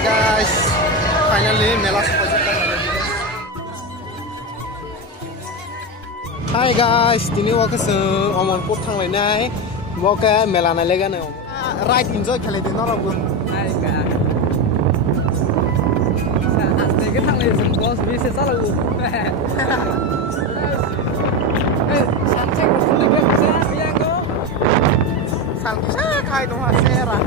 guys, finally mela sepajakan. Hi guys, dini waka seng Omonpur thanglai waka mela nalega ne. Right enjoy khale din norabu. Hai guys. Asli ke thanglai seng bos bisa salagu. Santai ko lebih bisa biang ko. Sang kisah kai dong serah.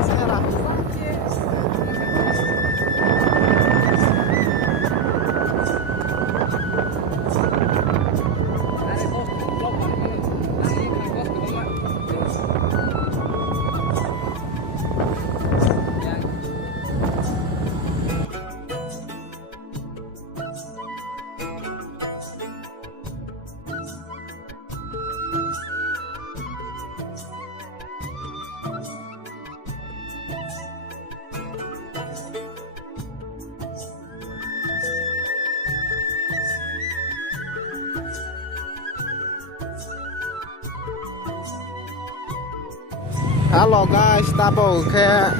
Hello guys, tabo ke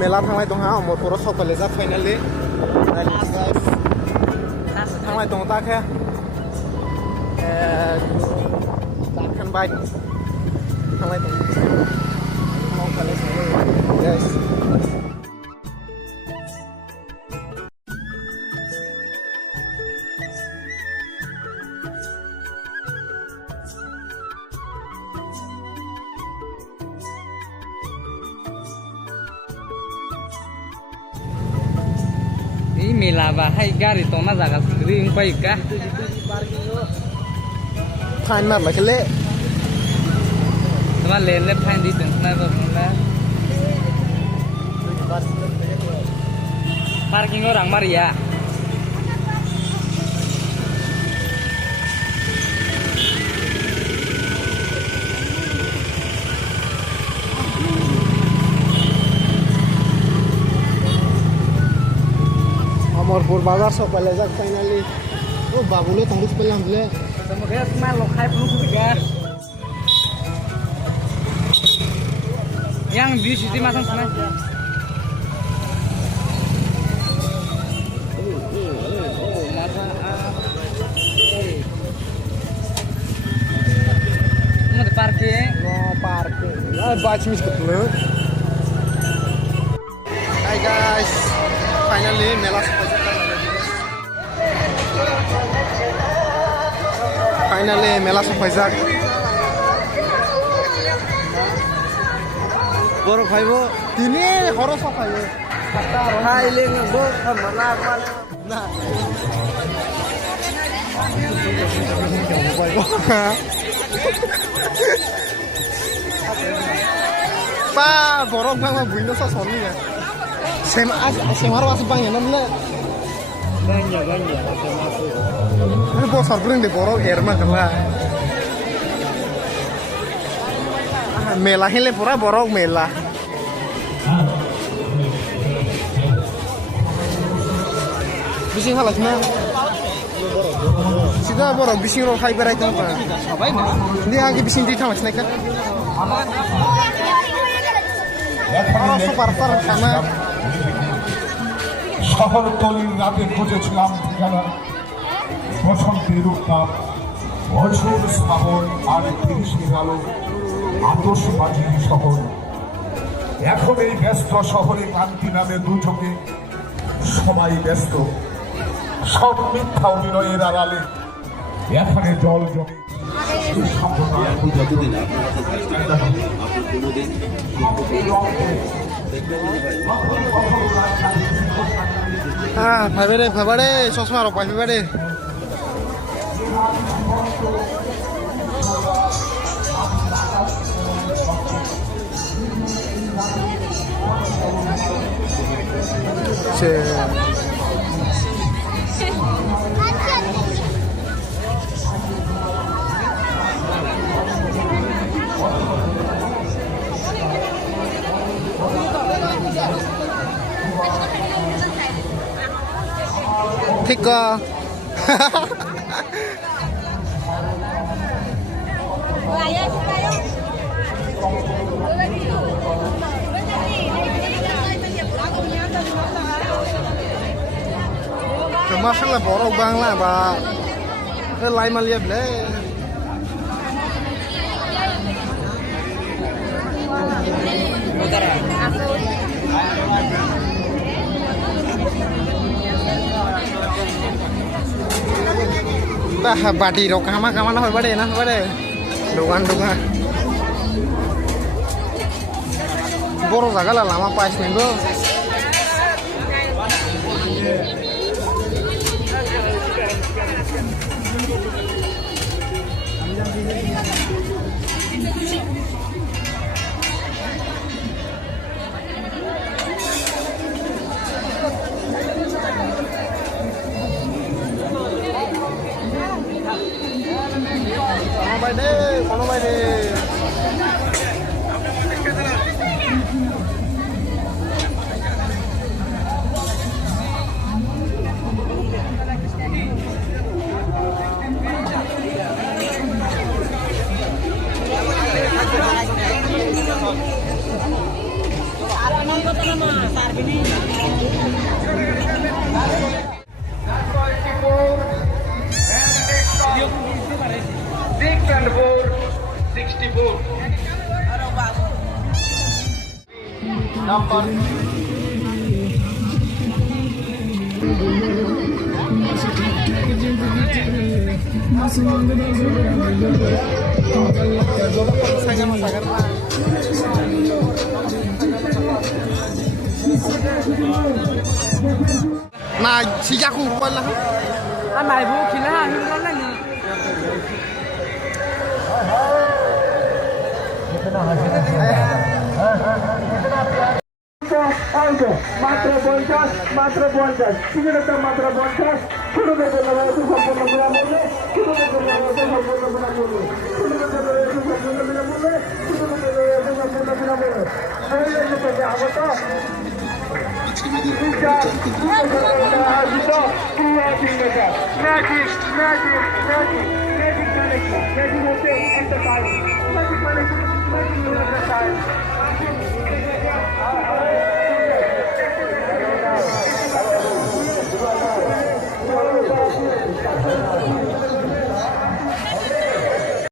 mela thanglai dong ha Omonpur sokale ja finally. Guys, thanglai dong ta ke kan bai thanglai dong. Yes. Ini mela ba hai gari to na jaga ring pai ka. Fine mat like le. Tama len le fine di teng na ba na. Parking orang Maria. Omonpur bazar sokale ja finally. Oh babule tangis pelam le. Semoga semua lo khai perlu juga. Yang di sini masang sana. Mau di parking? No parking. Batch miss ketemu. Hi guys, finally mela sepajakan. Finally mela sepajak. Borok khaibo. Dini horo sokaye. Hai leng bo mana mana. Nah. Pa borok bang mah buino sa soni ya. Semaro asih bang ya namle. Ganja. Ini bos sarbreng de borok air mah kena. Mela hele pura borok mela. Bising halas na. Sida borok bising ro khai berai tang pa. Sabai na. Ini agi bising di thamas naik kan. Oh, super sama. শহরতলির রাতে খুঁজেছিলাম ঠিকানা বসন্তের উত্তাপ বছর শ্রাবণ আর ৩০ আলো আতশবাজি শহর এখন এই ব্যস্ত শহরে ক্লান্তি নামে দুচোখে সবাই ব্যস্ত সব মিথ্যা অভিনয়ের আড়ালে এখানে জল জমে যতদিন আপনার কোনোদিন ভাইবারে চশমা আর ভাইবারে thích cơ. মাশাআল্লাহ বড় বাংলা বা লাইমালিয়া বলে বাটি রো কামা কামা না হয় বাড়ে না বাড়ে দোকান দোকান বড় জায়গা লামা পাইছ নিব কোনো বাইরে number nah si aku pala Anai bu kila hilang lagi. মাত্র 50 মাত্র 50 সিগারেটের মাত্র 50 ছোটদের জন্য রয়েছে সম্পূর্ণ বিনামূল্যে ছোটদের জন্য রয়েছে সম্পূর্ণ বিনামূল্যে ছোটদের জন্য রয়েছে সম্পূর্ণ বিনামূল্যে ছোটদের জন্য রয়েছে সম্পূর্ণ বিনামূল্যে শরীরের থেকে আগত ম্যাজিক হচ্ছে একটা টাইম ম্যাজিক মানে ম্যাজিক একটা টাইম